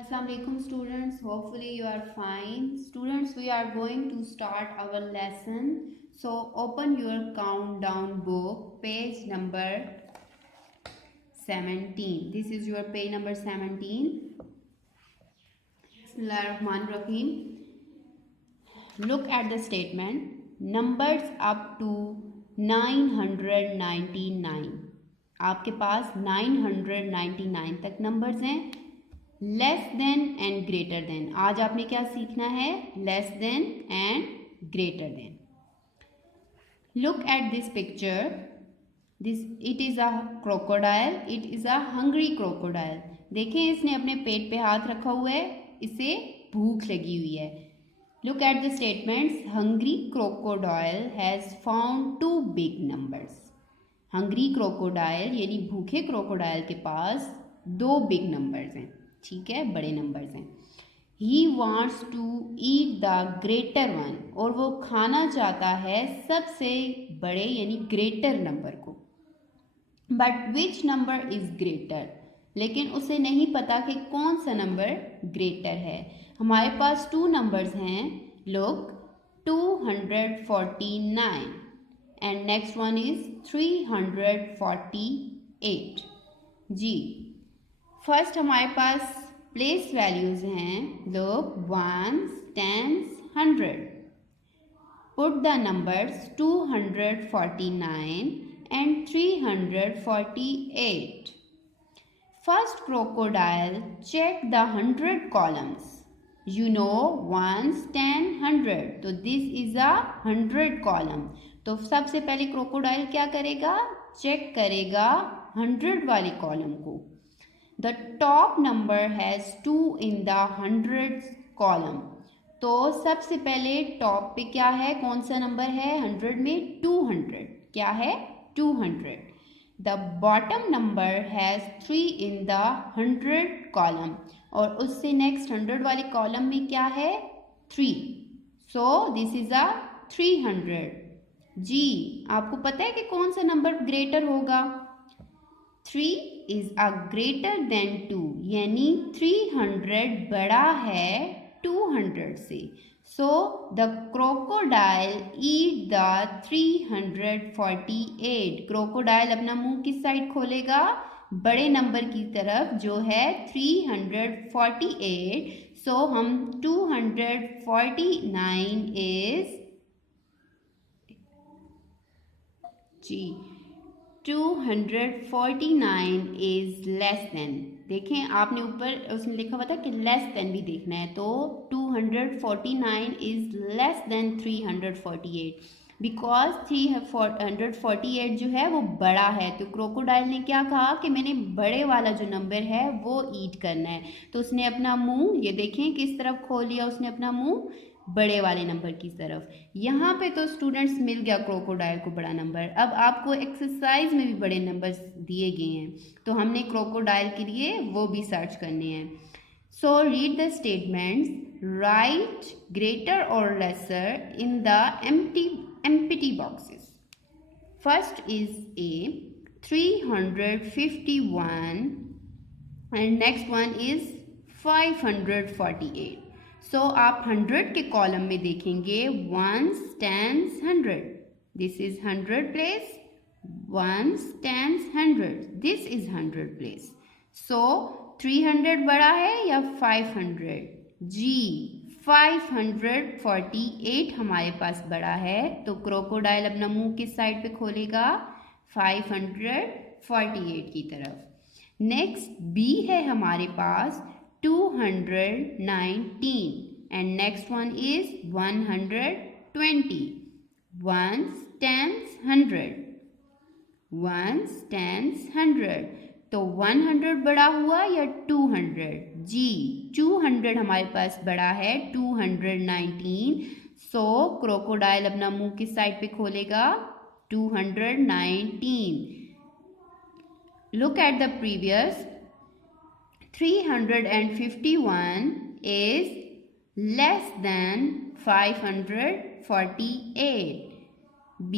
Assalamualaikum students, hopefully you are fine. Students, we are going to start our lesson. So open your countdown book, page number 17. This is your page number 17. Bismillahirrahmanirrahim. Look at the statement. Numbers up to 999. आपके पास 999 तक numbers हैं. Less than and greater than. आज आपने क्या सीखना है? Less than and greater than. Look at this picture. This it is a crocodile. It is a hungry crocodile. देखें, इसने अपने पेट पे हाथ रखा हुआ है, इसे भूख लगी हुई है. Look at the statements. Hungry crocodile has found 2 big numbers. Hungry crocodile यानी भूखे क्रोकोडाइल के पास 2 बिग नंबर्स हैं. ठीक है, बड़े नंबर्स हैं. He wants to eat the greater one. और वो खाना चाहता है सबसे बड़े यानी ग्रेटर नंबर को. But which number is greater. लेकिन उसे नहीं पता कि कौन सा नंबर ग्रेटर है. हमारे पास 2 नंबर्स हैं. लोग 249 एंड नेक्स्ट वन इज़ 348. जी, फर्स्ट हमारे पास प्लेस वैल्यूज़ हैं. लोग 1s, 10s, 100. Put the numbers 249 and 348. First crocodile check the 100 columns. You know 1s, 10, 100. तो दिस इज़ अ 100 कॉलम. तो सबसे पहले क्रोकोडाइल क्या करेगा? चेक करेगा 100 वाली कॉलम को. The top number has 2 in the 100th column. तो सबसे पहले टॉप पे क्या है? कौन सा नंबर है 100 में? 200. क्या है? 200. The bottom number has 3 in the 100th column. और उससे नेक्स्ट 100 वाली कॉलम में क्या है? 3. So this is a 300. जी, आपको पता है कि कौन सा नंबर ग्रेटर होगा? 3 इज़ अ ग्रेटर देन 2. यानी 300 बड़ा है 200 से. So the crocodile eat the 348. Crocodile अपना मुंह किस साइड खोलेगा? बड़े नंबर की तरफ, जो है 348. सो हम 249 इज जी 249 इज लेस देन. देखें, आपने ऊपर उसने लिखा हुआ था कि लेस देन भी देखना है. तो 249 इज लेस देन 348 बिकॉज 348 जो है वो बड़ा है. तो क्रोकोडाइल ने क्या कहा कि मैंने बड़े वाला जो नंबर है वो ईट करना है. तो उसने अपना मुंह, ये देखें किस तरफ खोल लिया उसने अपना मुंह? बड़े वाले नंबर की तरफ. यहाँ पे तो स्टूडेंट्स मिल गया क्रोकोडाइल को बड़ा नंबर. अब आपको एक्सरसाइज में भी बड़े नंबर्स दिए गए हैं, तो हमने क्रोकोडाइल के लिए वो भी सर्च करने हैं. So read the statements. Right greater और lesser in the empty boxes. First is A 351 and next one is 548. So आप 100 के कॉलम में देखेंगे 1s, 10s, 100. This is 100 place. 1s, 10s, 100. This is 100 place. So 300 बड़ा है या 500? जी, 548 हमारे पास बड़ा है. तो क्रोकोडाइल अपना मुंह किस साइड पे खोलेगा? 548 की तरफ. नेक्स्ट बी है हमारे पास 219 and next one is 120. 1s, 10s, 100. 1s, 10s, 100. तो 100 बड़ा हुआ या 200? जी, 200 हमारे पास बड़ा है. 219. सो क्रोकोडाइल अपना मुंह किस साइड पे खोलेगा? 219. Look at the previous. 351 is less than 548. B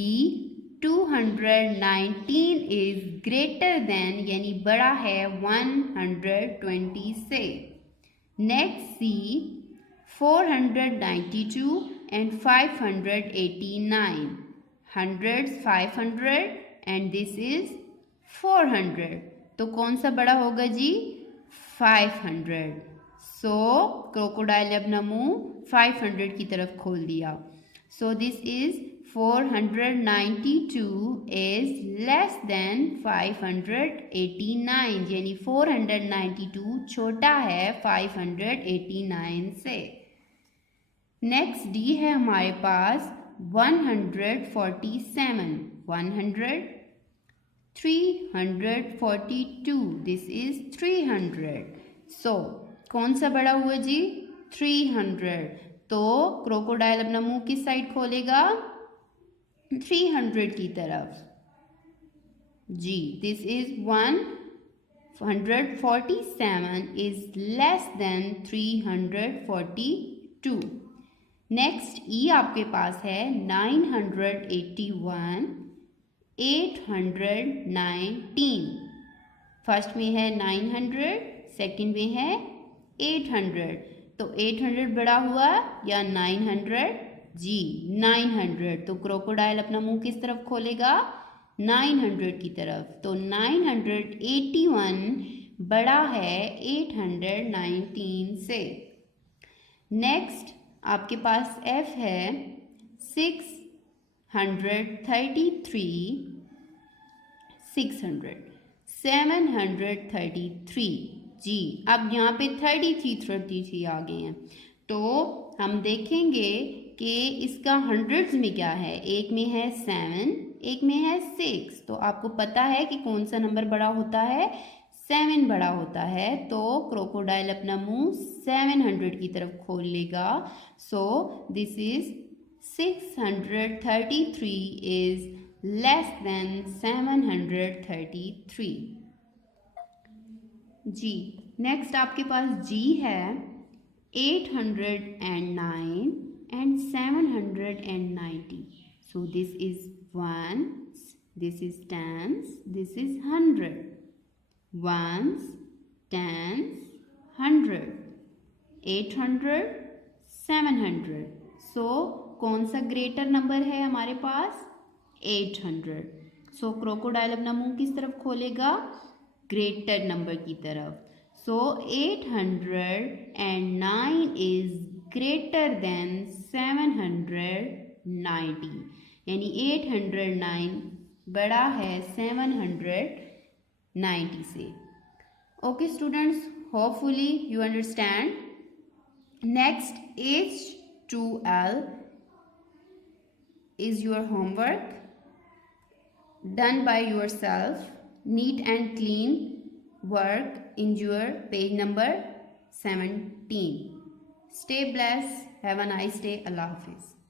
219 is greater than यानी बड़ा है 120 से. Next see 492 and 589. Hundreds 500 and this is 400. तो कौन सा बड़ा होगा जी? 500. सो क्रोकोडाइल ने अपना मुंह 500 की तरफ खोल दिया. सो this is 492 is less than 589, यानी 492 छोटा है 589 से. नेक्स्ट डी है हमारे पास 147. 100 342, दिस इज 300. सो कौन सा बड़ा हुआ जी? 300. तो क्रोकोडाइल अपना मुंह किस साइड खोलेगा? 300 की तरफ जी. This is 147 is less than 342. Next E आपके पास है 981 819. फर्स्ट में है 900, सेकंड में है 800. तो 800 बड़ा हुआ या 900 जी? 900. तो क्रोकोडाइल अपना मुंह किस तरफ खोलेगा? 900 की तरफ. तो 981 बड़ा है 819 से. नेक्स्ट आपके पास एफ है 633 600 733 जी. अब यहाँ पे 33 आ गए हैं. तो हम देखेंगे कि इसका हंड्रेड्स में क्या है. एक में है 7, एक में है 6. तो आपको पता है कि कौन सा नंबर बड़ा होता है? 7 बड़ा होता है. तो क्रोकोडाइल अपना मुंह 700 की तरफ खोल लेगा. So this is 633 is less than 733 जी. नेक्स्ट आपके पास जी है 809 and 790. So this is ones, this is tens, this is 100. Ones, tens, 100, 800, 700. So कौन सा ग्रेटर नंबर है हमारे पास? 800. सो क्रोकोडाइल अपना मुंह किस तरफ खोलेगा? ग्रेटर नंबर की तरफ. सो 809 इज ग्रेटर देन 790, यानी 809 बड़ा है 790 से. Okay students, hopefully you understand. Next H2L is your homework done by yourself. Neat and clean work in your page number 17. Stay blessed. Have a nice day. Allah Hafiz.